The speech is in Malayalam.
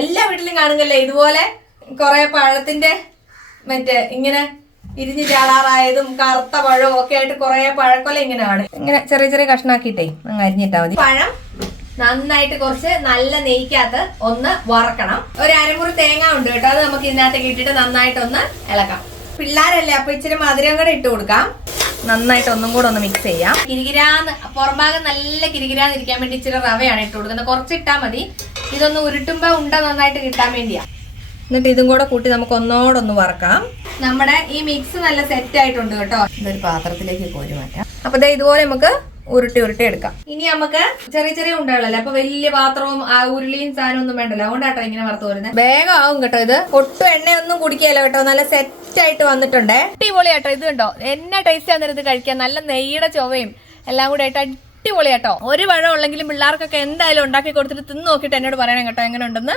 എല്ലാ വീട്ടിലും കാണുന്നല്ലേ ഇതുപോലെ കുറെ പഴത്തിന്റെ മറ്റേ ഇങ്ങനെ ഇരിഞ്ഞു ചാടാറായതും കറുത്ത പഴവും ഒക്കെ ആയിട്ട് കുറെ പഴക്കൊല ഇങ്ങനെയാണ്. ഇങ്ങനെ ചെറിയ ചെറിയ കഷ്ണാക്കിയിട്ടേ അങ്ങ് അരിഞ്ഞിട്ടാ മതി. പഴം നന്നായിട്ട് കുറച്ച് നല്ല നെയ്ക്കകത്ത് ഒന്ന് വറക്കണം. ഒരു അരമുറി തേങ്ങ ഉണ്ട് കേട്ടോ, അത് നമുക്ക് ഇതിനകത്തേക്ക് ഇട്ടിട്ട് നന്നായിട്ടൊന്ന് ഇളക്കാം. പിള്ളേരല്ലേ, അപ്പൊ ഇച്ചിരി മധുരം കൂടെ ഇട്ട് കൊടുക്കാം. നന്നായിട്ട് ഒന്നും കൂടെ ഒന്ന് മിക്സ് ചെയ്യാം. കിരികിരാന്ന് പുറംഭാഗം നല്ല കിരികിരാന്നിരിക്കാൻ വേണ്ടി ഇച്ചിരി റവയാണ് ഇട്ട് കൊടുക്കുന്നത്. കുറച്ച് ഇട്ടാൽ മതി. ഇതൊന്ന് ഉരുട്ടുമ്പോ ഉണ്ട നന്നായിട്ട് കിട്ടാൻ വേണ്ടിയാ. എന്നിട്ട് ഇതും കൂടെ കൂട്ടി നമുക്ക് ഒന്നോടൊന്ന് വറക്കാം. നമ്മുടെ ഈ മിക്സ് നല്ല സെറ്റ് ആയിട്ടുണ്ട് കേട്ടോ. ഇതൊരു പാത്രത്തിലേക്ക് കോരി മാറ്റാം. അപ്പൊ ഇതുപോലെ നമുക്ക് ഉരുട്ടി എടുക്കാം. ഇനി നമുക്ക് ചെറിയ ചെറിയ ഉണ്ടകളല്ലേ, അപ്പൊ വലിയ പാത്രവും ആ ഉരുളിയും സാധനം ഒന്നും വേണ്ടല്ലോ. അതുകൊണ്ടാട്ടോ ഇങ്ങനെ വറുത്ത് വരുന്നത്. വേഗം ആവും കേട്ടോ. ഇത് ഒട്ടും എണ്ണയൊന്നും കുടിക്കല്ലോ കേട്ടോ. നല്ല സെറ്റ് ആയിട്ട് വന്നിട്ടുണ്ടേ. അടിപൊളിയാട്ടോ. ഇത് കണ്ടോ എന്നാ ടേസ്റ്റ് ആണെന്ന് ഇത് കഴിക്കാൻ. നല്ല നെയ്യുടെ ചൊവയും എല്ലാം കൂടെ ആയിട്ട് അടിപൊളിയാട്ടോ. ഒരു പഴം ഉള്ളെങ്കിലും പിള്ളേർക്കൊക്കെ എന്തായാലും ഉണ്ടാക്കി കൊടുത്തിട്ട് തിന്ന് നോക്കിയിട്ട് എന്നോട് പറയണം കേട്ടോ എങ്ങനെ ഉണ്ടെന്ന്.